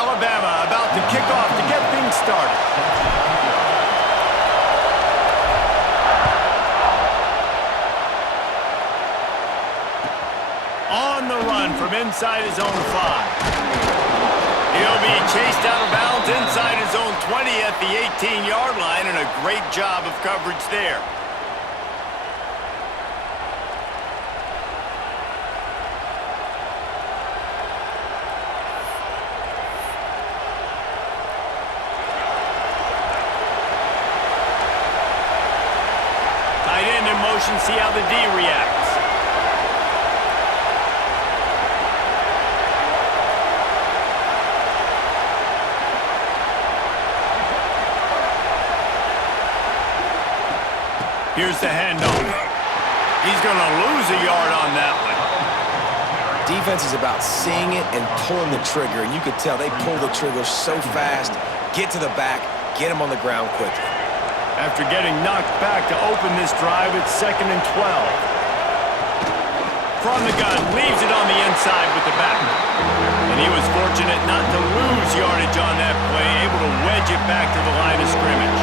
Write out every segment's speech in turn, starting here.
Alabama about to kick off to get things started. On the run from inside his own 5. He'll be chased out of bounds inside his own 20 at the 18-yard line, and a great job of coverage there. Tight end in motion, see how the D reacts. Here's the handoff. He's going to lose a yard on that one. Defense is about seeing it and pulling the trigger, and you can tell they pull the trigger so fast, get to the back, get him on the ground quickly. After getting knocked back to open this drive, it's 2nd and 12. From the gun, leaves it on the inside with the back. And he was fortunate not to lose yardage on that play, able to wedge it back to the line of scrimmage.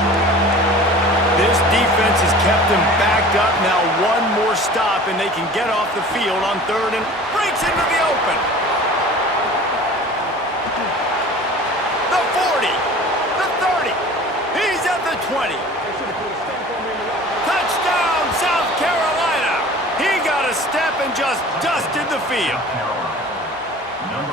This defense has kept them backed up. Now one more stop, and they can get off the field on 3rd and breaks into the open. The 40, the 30, he's at the 20. Touchdown, South Carolina. He got a step and just dusted the field.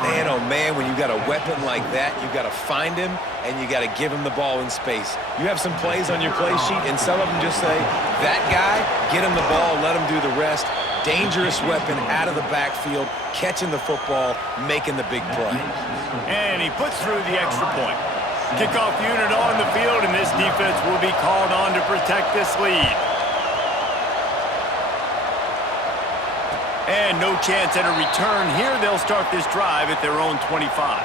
Man, oh man, when you got a weapon like that, you got to find him and you got to give him the ball in space. You have some plays on your play sheet, and some of them just say, that guy, get him the ball, let him do the rest. Dangerous weapon out of the backfield, catching the football, making the big play. And he puts through the extra point. Kickoff unit on the field, and this defense will be called on to protect this lead. And no chance at a return here. They'll start this drive at their own 25.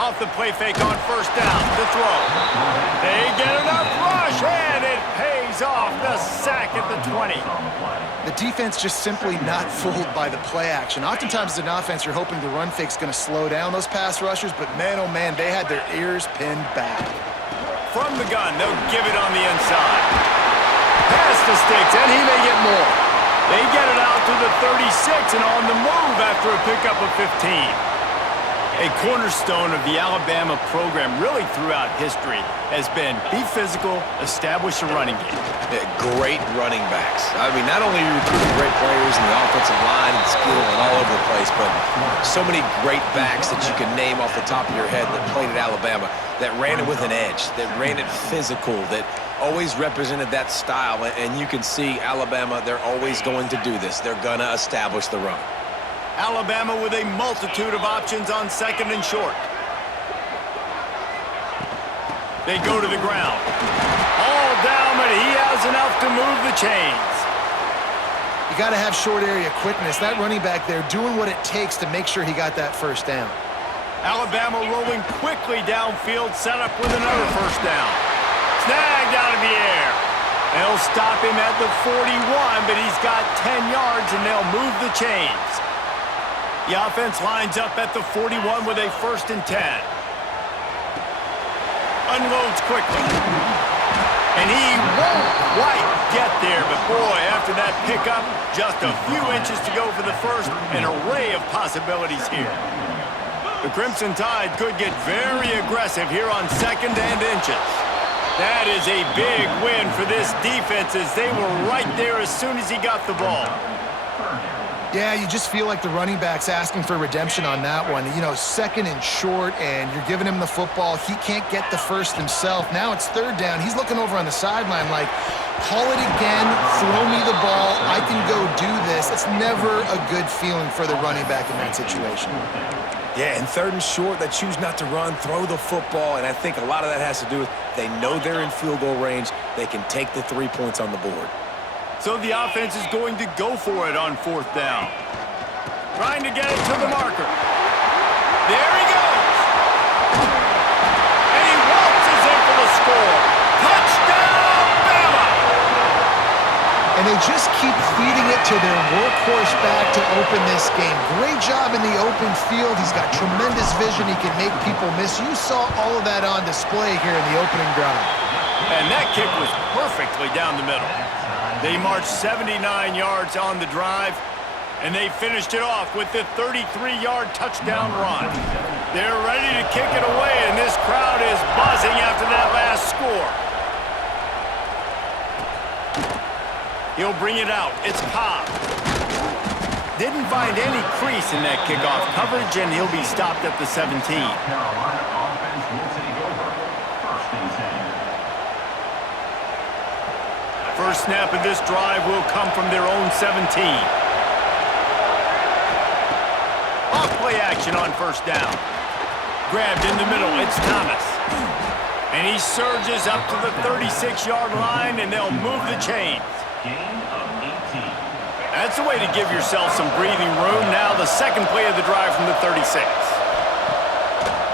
Off the play fake on 1st down. The throw. They get enough rush, and it pays off. The sack at the 20. The defense just simply not fooled by the play action. Oftentimes as an offense, you're hoping the run fake's going to slow down those pass rushers, but man, oh man, they had their ears pinned back. From the gun, they'll give it on the inside. Pass to Sticks, and he may get more. They get it out to the 36 and on the move after a pickup of 15. A cornerstone of the Alabama program really throughout history has been be physical, establish a running game. Great running backs. I mean, not only are you recruiting great players in the offensive line and skill and all over the place, but so many great backs that you can name off the top of your head that played at Alabama, that ran it with an edge, that ran it physical, that always represented that style. And you can see Alabama, they're always going to do this. They're going to establish the run. Alabama with a multitude of options on 2nd and short. They go to the ground. All down, but he has enough to move the chains. You got to have short area quickness. That running back there doing what it takes to make sure he got that 1st down. Alabama rolling quickly downfield, set up with another 1st down. Snagged out of the air. They'll stop him at the 41, but he's got 10 yards, and they'll move the chains. The offense lines up at the 41 with a 1st and 10. Unloads quickly. And he won't quite get there, but boy, after that pickup, just a few inches to go for the 1st. An array of possibilities here. The Crimson Tide could get very aggressive here on 2nd and inches. That is a big win for this defense as they were right there as soon as he got the ball. Yeah, you just feel like the running back's asking for redemption on that one. You know, 2nd and short, and you're giving him the football. He can't get the 1st himself. Now it's 3rd down. He's looking over on the sideline like, call it again, throw me the ball, I can go do this. It's never a good feeling for the running back in that situation. Yeah, and 3rd and short, they choose not to run, throw the football, and I think a lot of that has to do with they know they're in field goal range. They can take the 3 points on the board. So the offense is going to go for it on 4th down. Trying to get it to the marker. There he goes. And he waltzes in for the score. Touchdown! and they just keep feeding it to their workhorse back to open this game. Great job in the open field. He's got tremendous vision. He can make people miss. You saw all of that on display here in the opening drive. And that kick was perfectly down the middle. They marched 79 yards on the drive, and they finished it off with the 33-yard touchdown run. They're ready to kick it away, and this crowd is buzzing after that last score. He'll bring it out. It's Cobb. Didn't find any crease in that kickoff coverage, and he'll be stopped at the 17. First snap of this drive will come from their own 17. Off play action on first down. Grabbed in the middle, it's Thomas. And he surges up to the 36-yard line, and they'll move the chains. That's a way to give yourself some breathing room. Now the second play of the drive from the 36.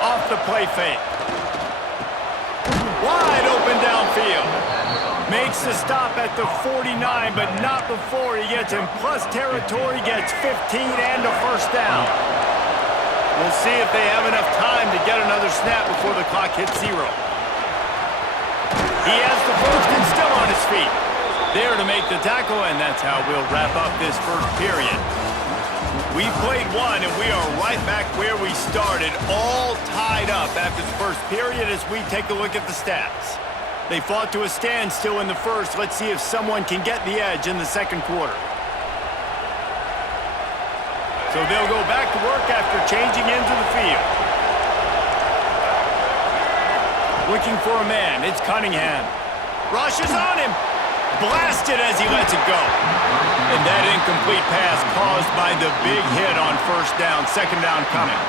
Off the play fake. Wide open downfield. Makes the stop at the 49, but not before he gets in plus territory, gets 15 and a first down. We'll see if they have enough time to get another snap before the clock hits 0. He has the first and still on his feet. There to make the tackle, and that's how we'll wrap up this first period. We've played one, and we are right back where we started, all tied up after the first period as we take a look at the stats. They fought to a standstill in the first. Let's see if someone can get the edge in the second quarter. So they'll go back to work after changing into the field. Looking for a man, it's Cunningham. Rushes on him. Blasted as he lets it go. And that incomplete pass caused by the big hit on first down, second down coming.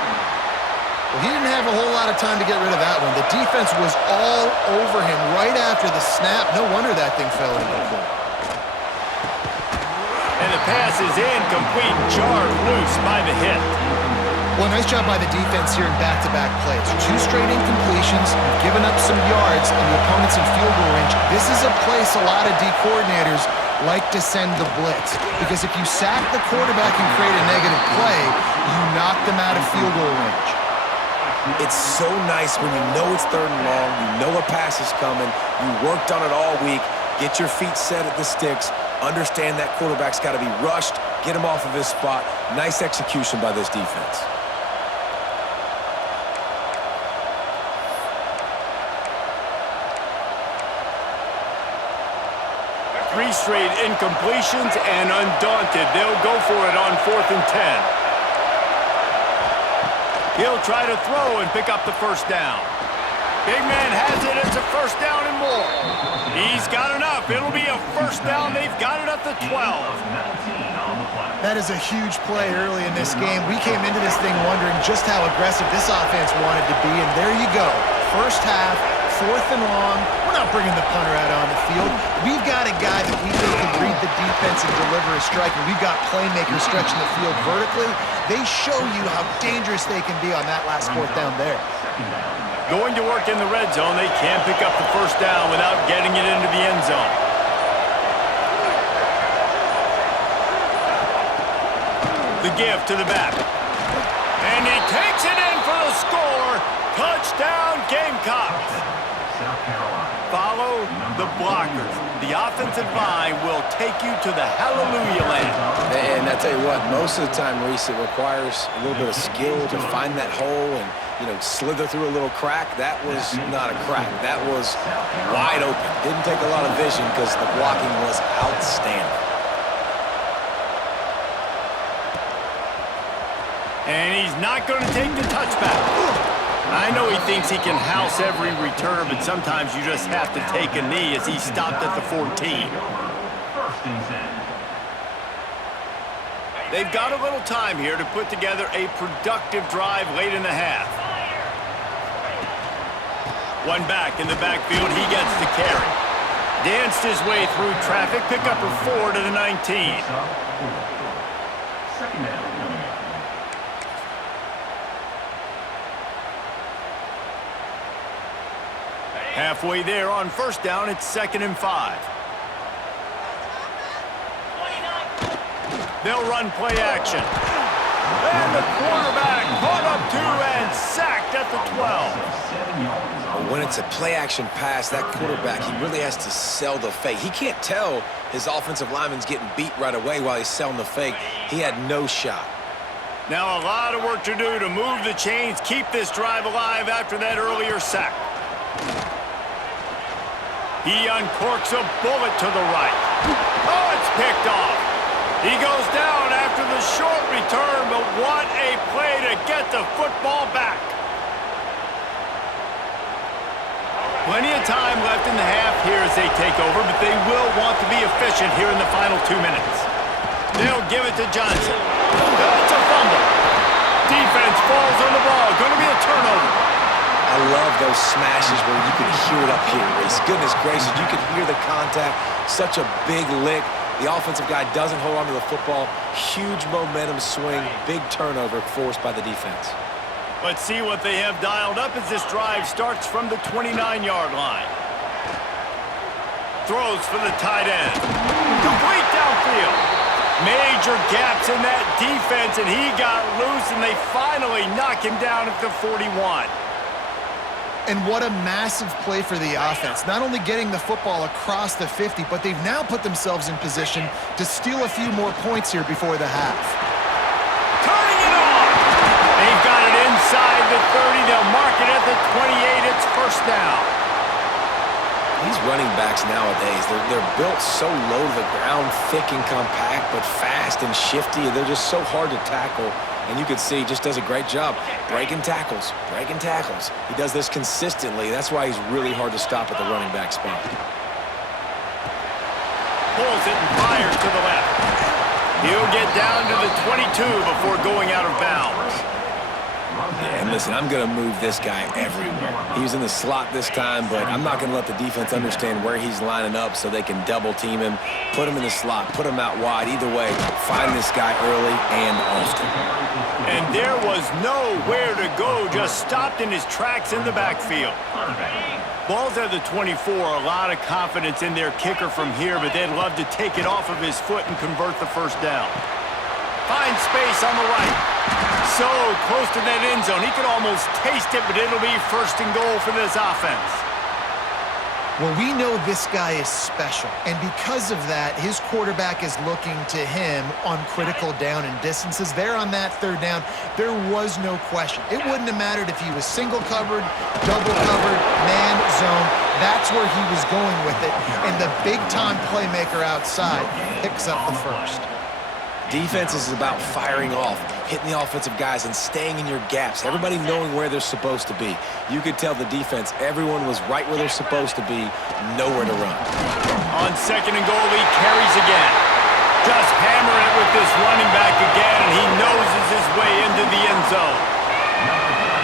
Well, he didn't have a whole lot of time to get rid of that one. The defense was all over him right after the snap. No wonder that thing fell incomplete. And the pass is incomplete, jarred loose by the hit. Well, nice job by the defense here in back-to-back plays. 2 straight incompletions, given up some yards, and the opponent's in field goal range. This is a place a lot of D coordinators like to send the blitz. Because if you sack the quarterback and create a negative play, you knock them out of field goal range. It's so nice when you know it's 3rd and long, you know a pass is coming, you worked on it all week, get your feet set at the sticks, understand that quarterback's got to be rushed, get him off of his spot. Nice execution by this defense. Three straight incompletions, and undaunted, they'll go for it on 4th and 10. He'll try to throw and pick up the first down. Big man has it. It's a first down and more. He's got enough. It'll be a first down. They've got it at the 12. That is a huge play early in this game. We came into this thing wondering just how aggressive this offense wanted to be, and there you go. First half, 4th and long. We're not bringing the punter out on the field. We've got a guy that we think can read the defense and deliver a strike, and we've got playmakers stretching the field vertically. They show you how dangerous they can be on that last 4th down there. Going to work in the red zone. They can't pick up the first down without getting it into the end zone. The give to the back. And he takes it in for the score. Touchdown, Gamecocks. Follow the blockers. The offensive line will take you to the hallelujah land. And I tell you what, most of the time, Reese, it requires a little bit of skill to find that hole and, slither through a little crack. That was not a crack. That was wide open. Didn't take a lot of vision because the blocking was outstanding. And he's not going to take the touchback. I know he thinks he can house every return, but sometimes you just have to take a knee as he stopped at the 14. They've got a little time here to put together a productive drive late in the half. One back in the backfield, he gets the carry. Danced his way through traffic, pick up a 4 to the 19. Second down. Halfway there on first down, it's 2nd and 5. They'll run play action. And the quarterback caught up to and sacked at the 12. But when it's a play-action pass, that quarterback, he really has to sell the fake. He can't tell his offensive lineman's getting beat right away while he's selling the fake. He had no shot. Now a lot of work to do to move the chains, keep this drive alive after that earlier sack. He uncorks a bullet to the right. Oh, it's picked off. He goes down after the short return, but what a play to get the football back. Plenty of time left in the half here as they take over, but they will want to be efficient here in the final 2 minutes. They'll give it to Johnson. That's a fumble. Defense falls on the ball. Going to be a turnover. I love those smashes where you can hear it up here, Reese. Goodness gracious, you can hear the contact. Such a big lick. The offensive guy doesn't hold on to the football. Huge momentum swing. Big turnover forced by the defense. Let's see what they have dialed up as this drive starts from the 29-yard line. Throws for the tight end. Complete downfield. Major gaps in that defense, and he got loose, and they finally knock him down at the 41. And what a massive play for the offense. Not only getting the football across the 50, but they've now put themselves in position to steal a few more points here before the half. Turning it on! They've got it inside the 30. They'll mark it at the 28. It's first down. These running backs nowadays, they're built so low to the ground, thick and compact, but fast and shifty. They're just so hard to tackle. And you can see he just does a great job breaking tackles, breaking tackles. He does this consistently. That's why he's really hard to stop at the running back spot. Pulls it and fires to the left. He'll get down to the 22 before going out of bounds. Yeah, and listen, I'm going to move this guy everywhere. He's in the slot this time, but I'm not going to let the defense understand where he's lining up so they can double team him, put him in the slot, put him out wide. Either way, find this guy early and often. And there was nowhere to go, just stopped in his tracks in the backfield. Ball's at the 24, a lot of confidence in their kicker from here, but they'd love to take it off of his foot and convert the first down. Finds space on the right. So close to that end zone. He could almost taste it, but it'll be first and goal for this offense. Well, we know this guy is special, and because of that, his quarterback is looking to him on critical down and distances. There on that third down, there was no question. It wouldn't have mattered if he was single covered, double covered, man, zone. That's where he was going with it, and the big-time playmaker outside picks up the first. Defense is about firing off, hitting the offensive guys and staying in your gaps. Everybody knowing where they're supposed to be. You could tell the defense, everyone was right where they're supposed to be, nowhere to run. On second and goal, he carries again. Just hammering it with this running back again, and he noses his way into the end zone.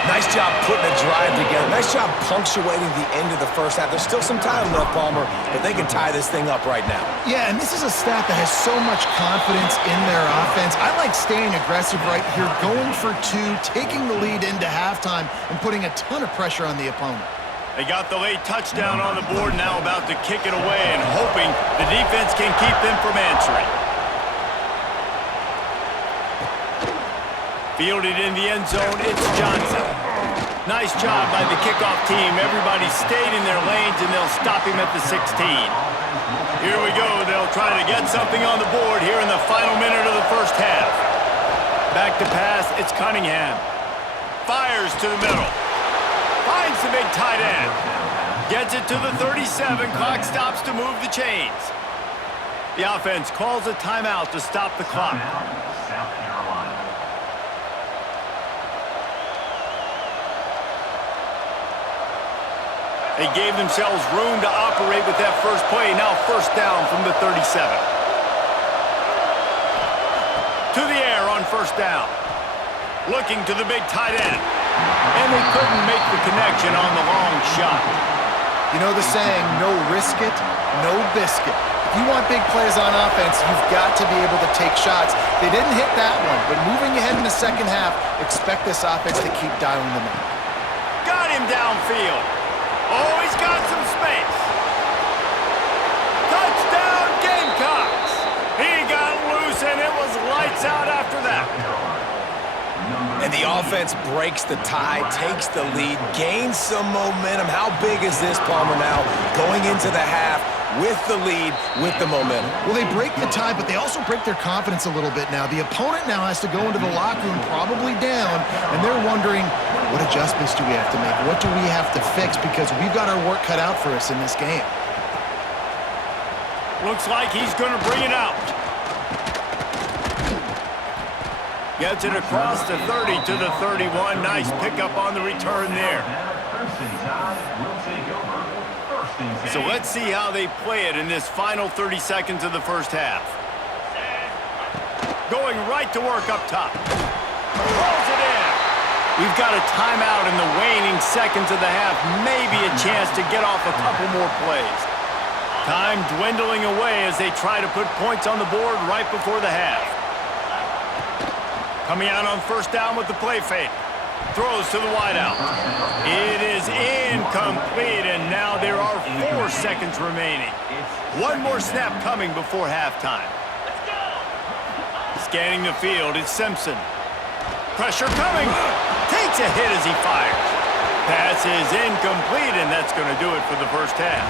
Nice job putting a drive together. Nice job punctuating the end of the first half. There's still some time left, Palmer, but they can tie this thing up right now. Yeah, and this is a staff that has so much confidence in their offense. I like staying aggressive right here, going for two, taking the lead into halftime, and putting a ton of pressure on the opponent. They got the late touchdown on the board, now about to kick it away and hoping the defense can keep them from answering. Fielded in the end zone, it's Johnson. Nice job by the kickoff team. Everybody stayed in their lanes, and they'll stop him at the 16. Here we go. They'll try to get something on the board here in the final minute of the first half. Back to pass, it's Cunningham. Fires to the middle. Finds the big tight end. Gets it to the 37. Clock stops to move the chains. The offense calls a timeout to stop the clock. They gave themselves room to operate with that first play. Now first down from the 37. To the air on first down. Looking to the big tight end. And they couldn't make the connection on the long shot. You know the saying, no risk it, no biscuit. If you want big plays on offense, you've got to be able to take shots. They didn't hit that one, but moving ahead in the second half, expect this offense to keep dialing them in. Got him downfield. Oh, he's got some space. Touchdown, Gamecocks. He got loose, and it was And the offense breaks the tie, takes the lead, gains some momentum. How big is this, Palmer, now going into the half with the lead, with the momentum? Well, they break the tie, but they also break their confidence a little bit now. The opponent now has to go into the locker room probably down, and they're wondering, what adjustments do we have to make? What do we have to fix? Because we've got our work cut out for us in this game. Looks like he's going to bring it out. Gets it across the 30 to the 31. Nice pickup on the return there. So let's see how they play it in this final 30 seconds of the first half. Going right to work up top. Rolls it in. We've got a timeout in the waning seconds of the half. Maybe a chance to get off a couple more plays. Time dwindling away as they try to put points on the board right before the half. Coming out on first down with the play fake. Throws to the wideout. It is incomplete, and now there are 4 seconds remaining. One more snap coming before halftime. Scanning the field, it's Simpson. Pressure coming. Takes a hit as he fires. Pass is incomplete, and that's going to do it for the first half.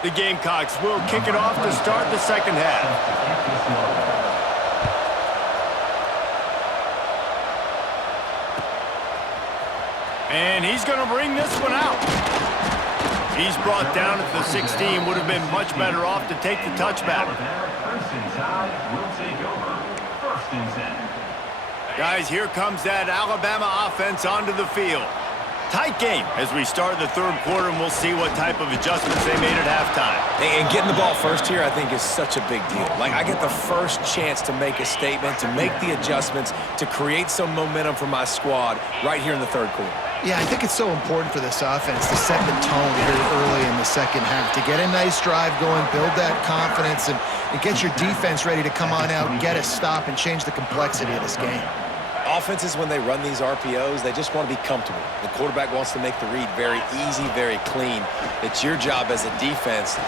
The Gamecocks will kick it off to start the second half. And he's going to bring this one out. He's brought down at the 16. Would have been much better off to take the touchback. Guys, here comes that Alabama offense onto the field. Tight game as we start the third quarter, and we'll see what type of adjustments they made at halftime. And getting the ball first here, I think, is such a big deal. Like, I get the first chance to make a statement, to make the adjustments, to create some momentum for my squad right here in the third quarter. Yeah, I think it's so important for this offense to set the tone here early in the second half, to get a nice drive going, build that confidence, and get your defense ready to come on out, get a stop, and change the complexity of this game. Offenses, when they run these RPOs, they just want to be comfortable. The quarterback wants to make the read very easy, very clean. It's your job as a defense to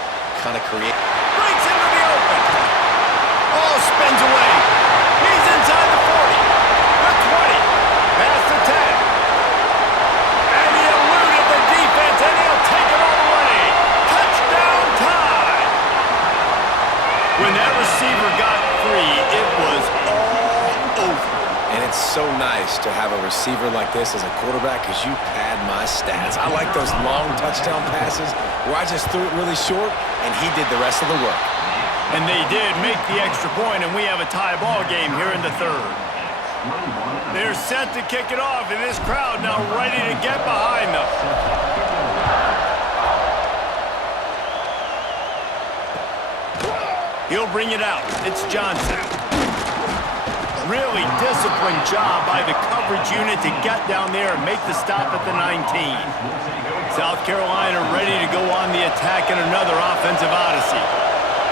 kind of create. Breaks into the open. Oh, spins away. He's inside the 40. The 20. Past the 10. And he eluded the defense, and he'll take it all the way. Touchdown time. When that receiver got free, it was all over. And it's so nice to have a receiver like this as a quarterback because you pad my stats. I like those long touchdown passes where I just threw it really short and he did the rest of the work. And they did make the extra point, and we have a tie ball game here in the third. They're set to kick it off, and this crowd now ready to get behind them. He'll bring it out. It's Johnson. Really disciplined job by the coverage unit to get down there and make the stop at the 19. South Carolina ready to go on the attack in another offensive odyssey.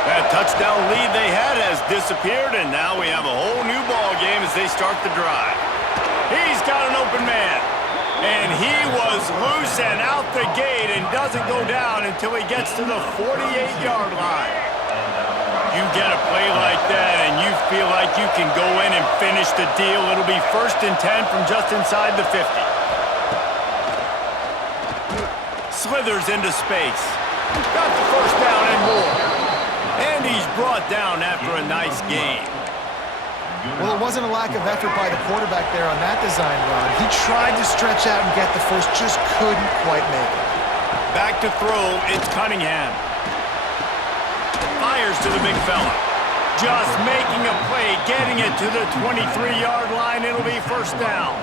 That touchdown lead they had has disappeared, and now we have a whole new ball game as they start the drive. He's got an open man, and he was loose and out the gate and doesn't go down until he gets to the 48-yard line. You get a play like that and you feel like you can go in and finish the deal. It'll be 1st and 10 from just inside the 50. Slithers into space. Got the first down and more. And he's brought down after a nice game. Well, it wasn't a lack of effort by the quarterback there on that design run. He tried to stretch out and get the first, just couldn't quite make it. Back to throw, it's Cunningham. Fires to the big fella. Just making a play, getting it to the 23-yard line. It'll be first down.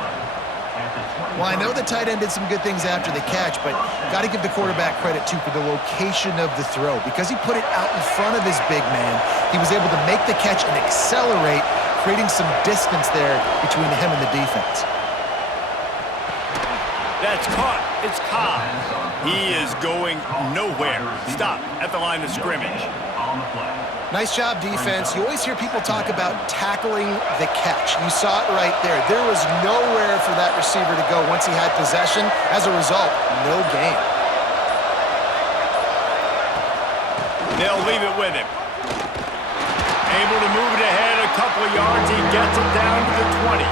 Well, I know the tight end did some good things after the catch, but got to give the quarterback credit, too, for the location of the throw. Because he put it out in front of his big man, he was able to make the catch and accelerate, creating some distance there between him and the defense. That's caught. It's Cobb. He is going nowhere. Stop at the line of scrimmage. Nice job, defense. You always hear people talk about tackling the catch. You saw it right there. There was nowhere for that receiver to go once he had possession. As a result, no gain. They'll leave it with him. Able to move it ahead a couple of yards. He gets it down to the 20.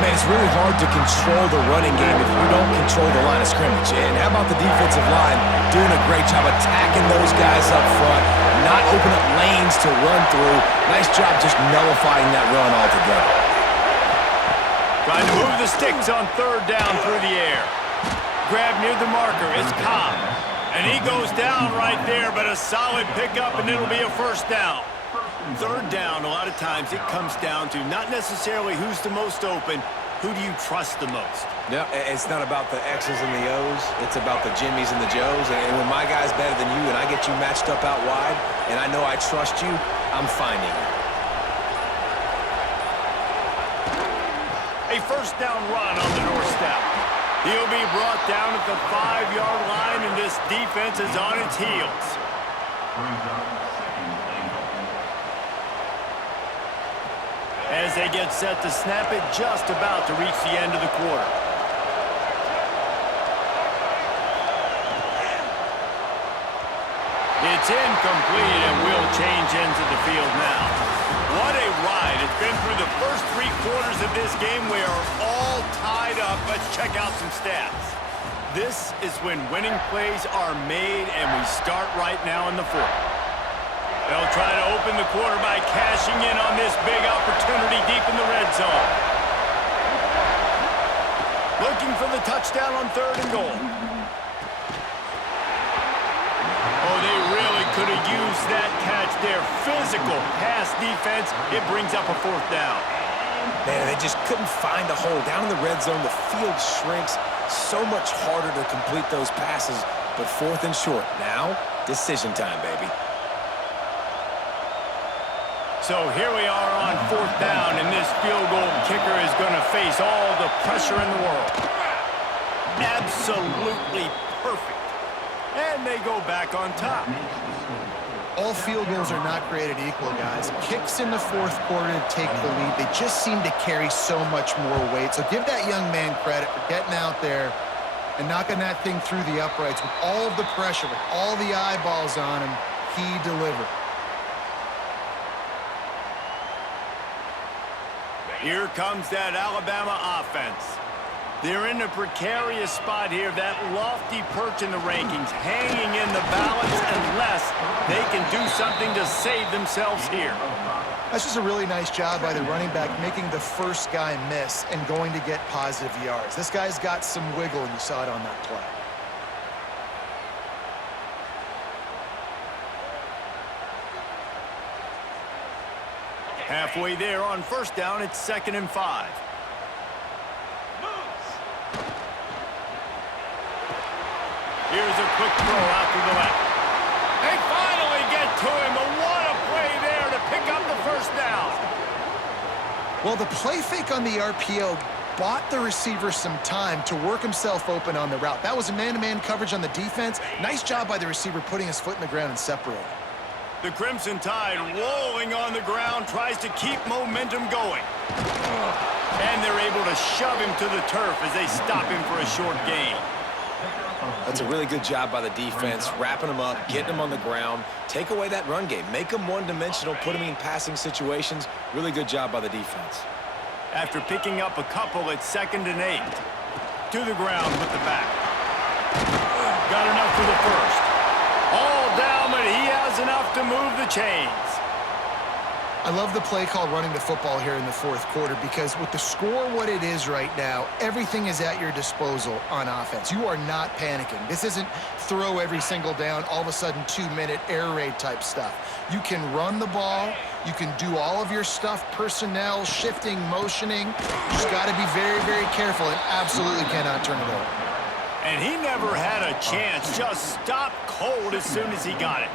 Man, it's really hard to control the running game if you don't control the line of scrimmage. And how about the defensive line doing a great job attacking those guys up front, not open up lanes to run through. Nice job just nullifying that run altogether. Trying to move the sticks on third down through the air. Grab near the marker. It's Cobb. And he goes down right there, but a solid pickup, and it'll be a first down. Third down, a lot of times it comes down to not necessarily who's the most open, who do you trust the most? No, it's not about the X's and the O's. It's about the Jimmies and the Joes. And when my guy's better than you and I get you matched up out wide, and I know I trust you, I'm finding you. A first down run on the doorstep. He'll be brought down at the 5-yard line, and this defense is on its heels. As they get set to snap it, just about to reach the end of the quarter. It's incomplete, and we'll change ends of the field now. What a ride. It's been through the first 3 quarters of this game. We are all tied up. Let's check out some stats. This is when winning plays are made, and we start right now in the 4th. They'll try to open the quarter by cashing in on this big opportunity deep in the red zone. Looking for the touchdown on 3rd and goal. Oh, they really could have used that catch there. Physical pass defense. It brings up a 4th down. Man, they just couldn't find a hole. Down in the red zone, the field shrinks. So much harder to complete those passes, but 4th and short. Now, decision time, baby. So here we are on 4th down, and this field goal kicker is going to face all the pressure in the world. Absolutely perfect. And they go back on top. All field goals are not created equal, guys. Kicks in the 4th quarter to take the lead. They just seem to carry so much more weight. So give that young man credit for getting out there and knocking that thing through the uprights with all of the pressure, with all the eyeballs on him. He delivered. Here comes that Alabama offense. They're in a precarious spot here, that lofty perch in the rankings, hanging in the balance unless they can do something to save themselves here. That's just a really nice job by the running back, making the first guy miss and going to get positive yards. This guy's got some wiggle, and you saw it on that play. Halfway there on 1st down, it's 2nd and 5. Here's a quick throw out to the left. They finally get to him, but what a play there to pick up the 1st down. Well, the play fake on the RPO bought the receiver some time to work himself open on the route. That was a man-to-man coverage on the defense. Nice job by the receiver putting his foot in the ground and separating. The Crimson Tide rolling on the ground, tries to keep momentum going. And they're able to shove him to the turf as they stop him for a short gain. That's a really good job by the defense, wrapping him up, getting him on the ground, take away that run game, make him one-dimensional, put him in passing situations. Really good job by the defense. After picking up a couple, it's 2nd and 8. To the ground with the back. Got enough for the 1st. All down, but he has enough to move the chains. I love the play called running the football here in the 4th quarter because with the score what it is right now, everything is at your disposal on offense. You are not panicking. This isn't throw every single down, all of a sudden 2-minute air raid type stuff. You can run the ball. You can do all of your stuff, personnel, shifting, motioning. You just got to be very, very careful and absolutely cannot turn it over. And he never had a chance, just stopped cold as soon as he got it.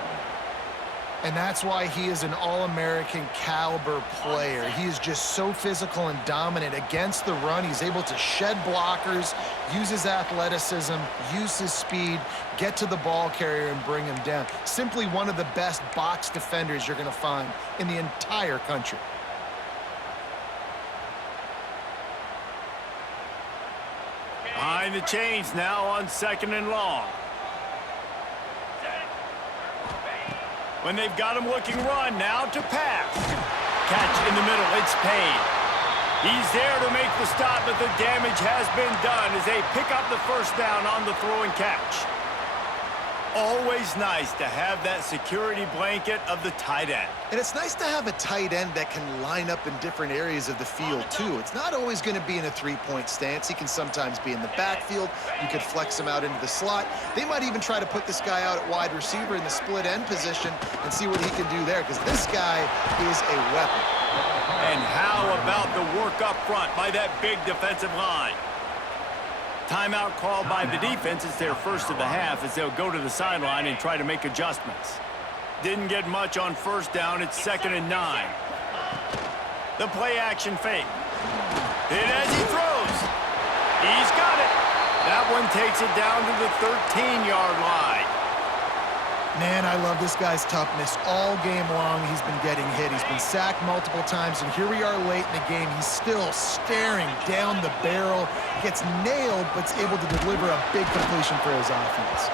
And that's why he is an All-American caliber player. He is just so physical and dominant against the run. He's able to shed blockers, use his athleticism, use his speed, get to the ball carrier and bring him down. Simply one of the best box defenders you're going to find in the entire country. Behind the chains now on 2nd and long. When they've got him looking run, now to pass. Catch in the middle, it's Payne. He's there to make the stop, but the damage has been done as they pick up the first down on the throw and catch. Always nice to have that security blanket of the tight end. And it's nice to have a tight end that can line up in different areas of the field, too. It's not always going to be in a three-point stance. He can sometimes be in the backfield. You could flex him out into the slot. They might even try to put this guy out at wide receiver in the split end position and see what he can do there, because this guy is a weapon. And how about the work up front by that big defensive line? Timeout called by the defense. It's their first of the half as they'll go to the sideline and try to make adjustments. Didn't get much on first down. It's 2nd and 9. The play action fake. And as he throws, he's got it. That one takes it down to the 13-yard line. Man, I love this guy's toughness. All game long, he's been getting hit. He's been sacked multiple times, and here we are late in the game. He's still staring down the barrel, gets nailed, but's able to deliver a big completion for his offense.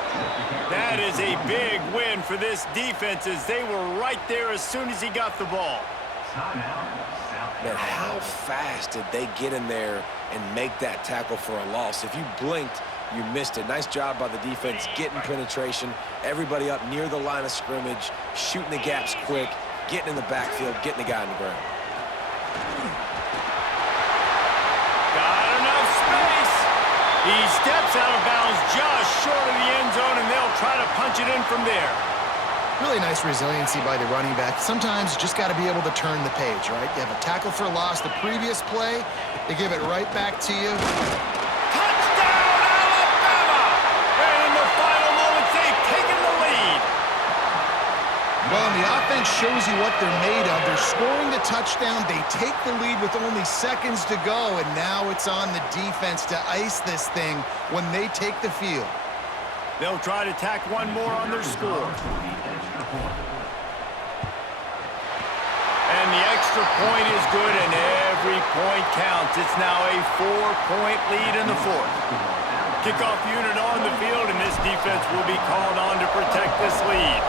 That is a big win for this defense as they were right there as soon as he got the ball. Man, how fast did they get in there and make that tackle for a loss? If you blinked, you missed it. Nice job by the defense getting penetration. Everybody up near the line of scrimmage, shooting the gaps quick, getting in the backfield, getting the guy on the ground. Got enough space. He steps out of bounds just short of the end zone, and they'll try to punch it in from there. Really nice resiliency by the running back. Sometimes you just got to be able to turn the page, right? You have a tackle for loss the previous play. They give it right back to you. Well, and the offense shows you what they're made of. They're scoring the touchdown. They take the lead with only seconds to go, and now it's on the defense to ice this thing when they take the field. They'll try to tack one more on their score. And the extra point is good, and every point counts. It's now a 4-point lead in the fourth. Kickoff unit on the field, and this defense will be called on to protect this lead.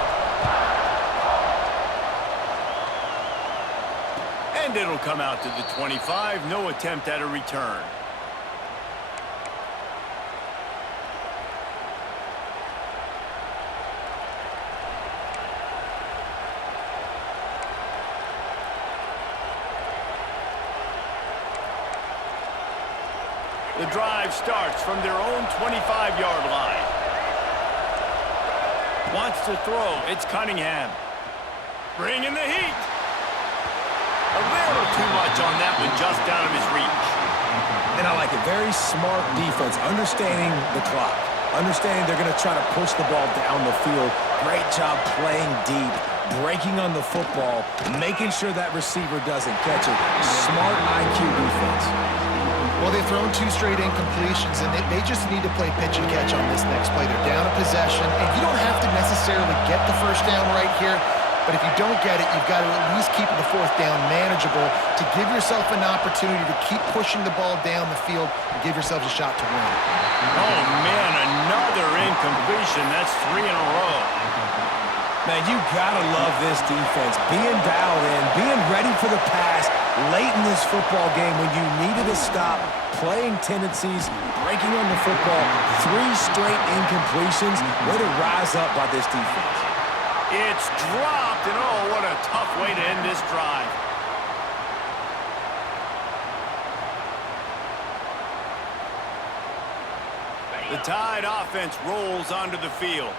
And it'll come out to the 25. No attempt at a return. The drive starts from their own 25-yard line. Wants to throw. It's Cunningham. Bringing the heat. A little too much on that one, just out of his reach. And I like it. Very smart defense, understanding the clock, understanding they're going to try to push the ball down the field. Great job playing deep, breaking on the football, making sure that receiver doesn't catch it. Smart IQ defense. Well, they've thrown 2 straight incompletions, and they just need to play pitch and catch on this next play. They're down a possession, and you don't have to necessarily get the first down right here. But if you don't get it, you've got to at least keep the 4th down manageable to give yourself an opportunity to keep pushing the ball down the field and give yourselves a shot to win. Oh, man, another incompletion. That's 3 in a row. Man, you got to love this defense. Being dialed in, being ready for the pass late in this football game when you needed a stop, playing tendencies, breaking on the football, 3 straight incompletions. Way to rise up by this defense. It's dropped, and oh, what a tough way to end this drive. The Tide offense rolls onto the field.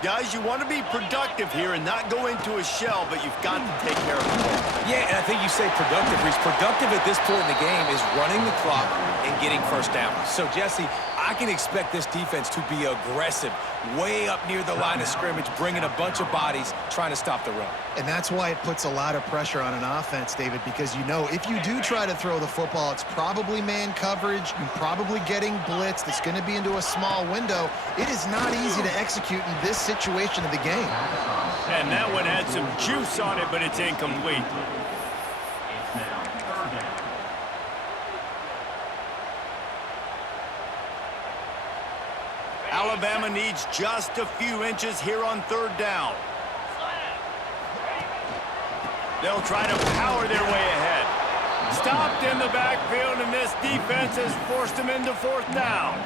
Guys, you want to be productive here and not go into a shell, but you've got to take care of the ball. Yeah, and I think you say productive, Reese. Productive at this point in the game is running the clock and getting first down. So, Jesse, I can expect this defense to be aggressive, way up near the line of scrimmage, bringing a bunch of bodies, trying to stop the run. And that's why it puts a lot of pressure on an offense, David, because you know if you do try to throw the football, it's probably man coverage, you're probably getting blitzed, it's going to be into a small window. It is not easy to execute in this situation of the game. And that one had some juice on it, but it's incomplete. Alabama needs just a few inches here on third down. They'll try to power their way ahead. Stopped in the backfield, and this defense has forced them into fourth down.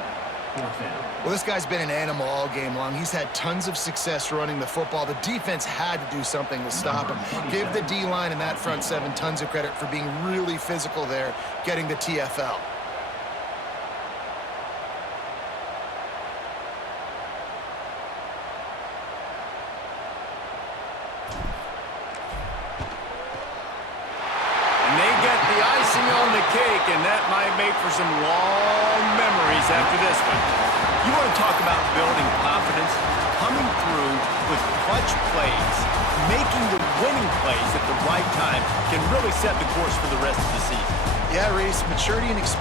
Well, this guy's been an animal all game long. He's had tons of success running the football. The defense had to do something to stop him. Give the D-line and that front seven tons of credit for being really physical there, getting the TFL. On the cake, and that might make for some long memories after this one. You want to talk about building confidence? Coming through with clutch plays, making the winning plays at the right time can really set the course for the rest of the season. Yeah, Reese, maturity and experience.